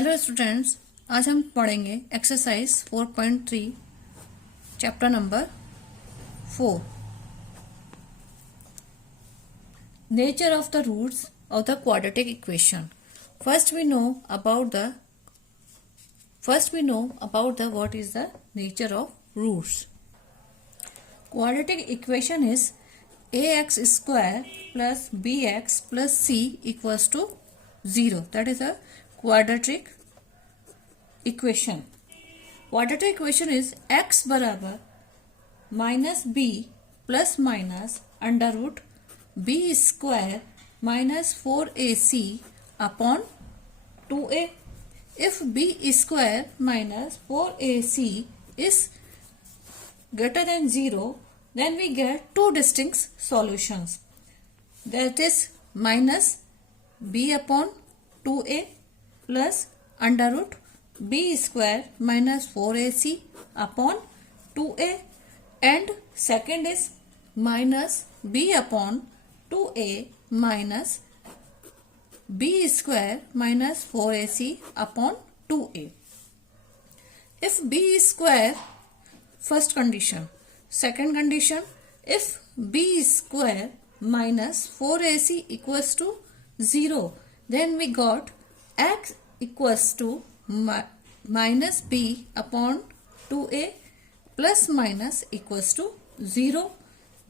Hello students, आज हम पढ़ेंगे exercise 4.3 chapter number 4 nature of the roots of the quadratic equation. First we know about the what is the nature of roots. Quadratic equation is ax square plus bx plus c equals to 0. That is a quadratic equation. Quadratic equation is x बराबर minus b plus minus under root b square minus 4ac upon 2a. If b square minus 4ac is greater than 0, then we get two distinct solutions. That is minus b upon 2a plus under root b square minus 4ac upon 2a, and second is minus b upon 2a minus b square minus 4ac upon 2a. If b square, first condition. Second condition, if b square minus 4ac equals to 0, then we got x equals to minus b upon 2a plus minus equals to 0.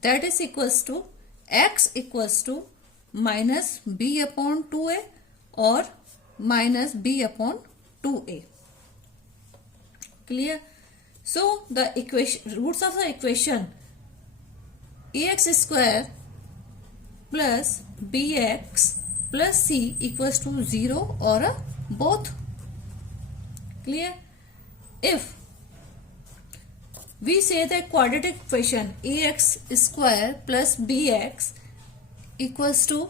That is equals to x equals to minus b upon 2a or minus b upon 2a. Clear? So the equation, roots of the equation ax square plus bx plus c equals to 0 or both. Clear? If we say the quadratic equation ax square plus bx equals to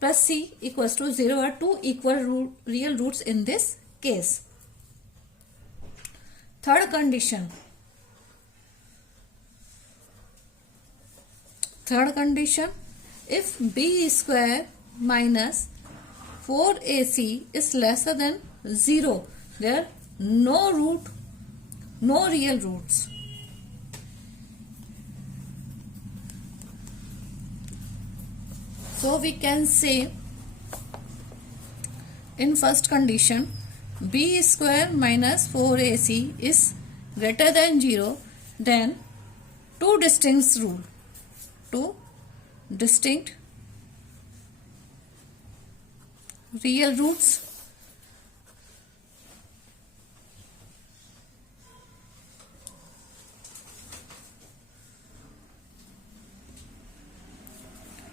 plus c equals to 0 are two equal real roots in this case. Third condition. If b square minus 4ac is lesser than 0, there are no real roots. So we can say in first condition b square minus 4ac is greater than 0, then two distinct real roots.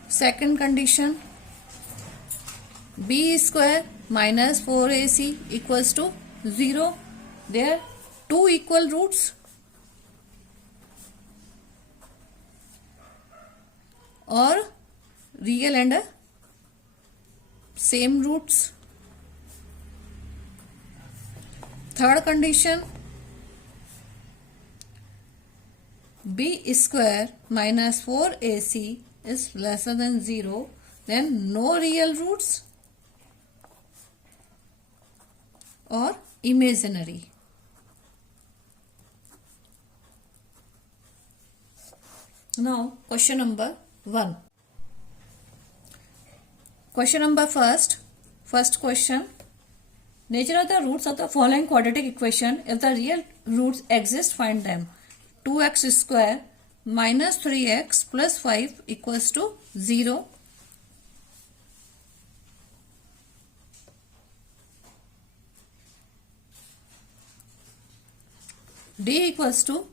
Second condition, b square minus 4ac equals to 0. There are two equal roots. Or real and same roots. Third condition, b square minus 4ac is lesser than 0, then no real roots or imaginary. Now question number 1. Question number first question. Nature of the roots of the following quadratic equation. If the real roots exist, find them. 2x square minus 3x plus 5 equals to 0. D equals to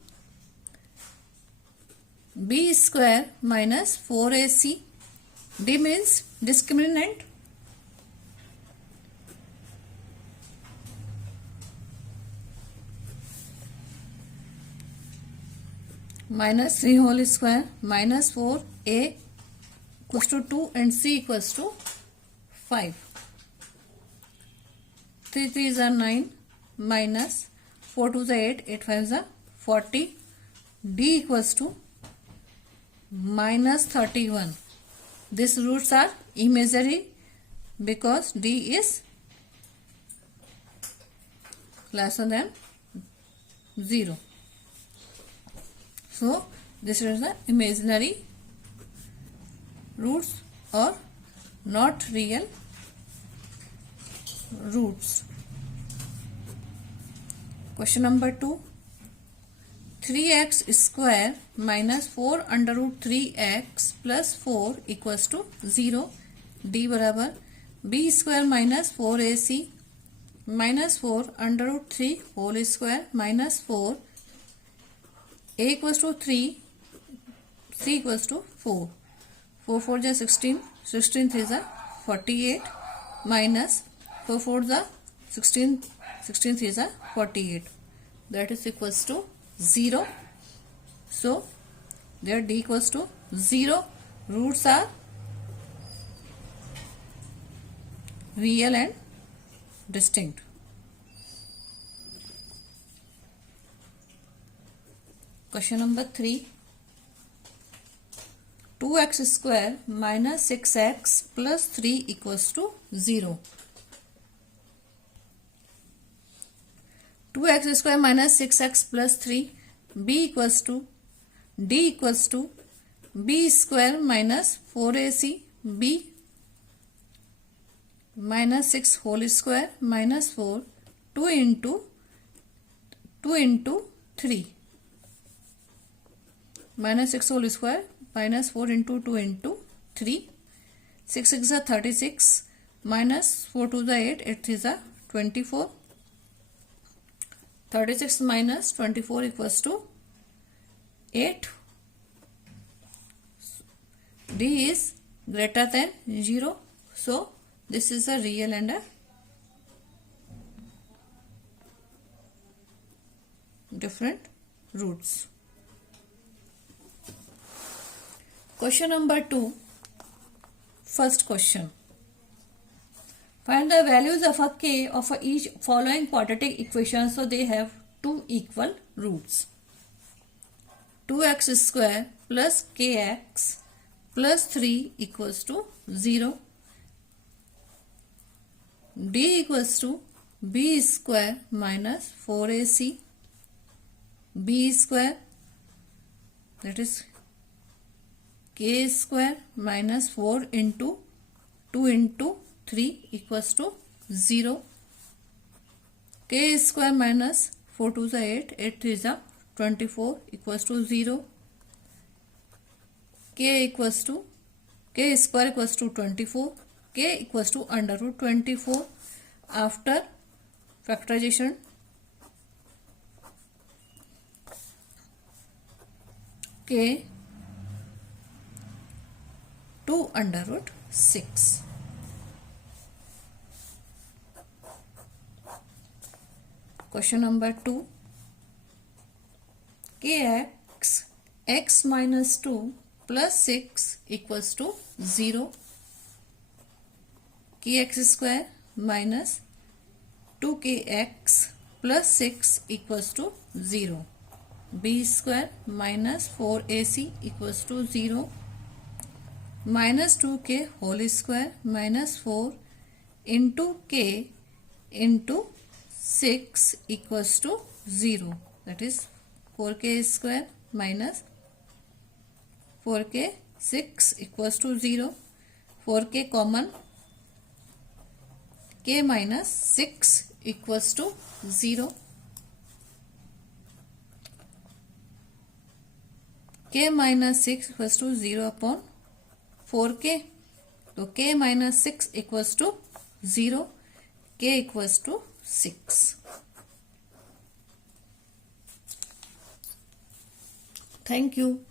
b square minus 4ac. D means discriminant. Minus 3 whole square minus 4a equals to 2 and c equals to 5. 3 3s are 9 minus 4 2s are 8, 8 5s are 40. D equals to minus 31. These roots are imaginary because D is lesser than 0. So this is the imaginary roots or not real roots. Question number 2. 3x square minus 4 under root 3x plus 4 equals to 0. D बराबर b square minus 4ac minus 4 under root 3 whole square minus 4. A equals to 3, c equals to 4. 4 4 is 16, 16 3 is 48 minus 4 4 is 16, 16 3 is 48. That is equals to 0. So there D equals to 0. Roots are real and distinct. Question number 3. 2x square minus 6x plus 3 equals to 0. 2x square minus 6x plus 3, b equals to d equals to b square minus 4ac b minus 6 whole square minus 4 2 into 3 minus 6 whole square minus 4 into 2 into 3. 6 6 is 36 minus 4 2 is 8, 8 3 is 24. 36 minus 24 equals to 8. D is greater than 0. So this is a real and a different roots. Question number 2. First question. Find the values of a k of each following quadratic equation so they have two equal roots. 2x square plus kx plus 3 equals to 0. D equals to b square minus 4ac b square, that is k square minus 4 into 2 into 3 equals to 0. K square minus 4 2 is 8, 8 3 is 24 equals to 0. K square equals to 24. K equals to under root 24. After factorization, K 2 under root 6. Question number 2. Kx x minus 2 plus 6 equals to 0. Kx square minus 2kx plus 6 equals to 0. B square minus 4ac equals to 0. Minus 2k whole square minus 4 into k into 6 equals to 0. That is 4k square minus 4k 6 equals to 0. 4k common, k minus 6 equals to 0. K minus 6 equals to 0 upon 4k. So k minus 6 equals to 0. K equals to 6. Thank you.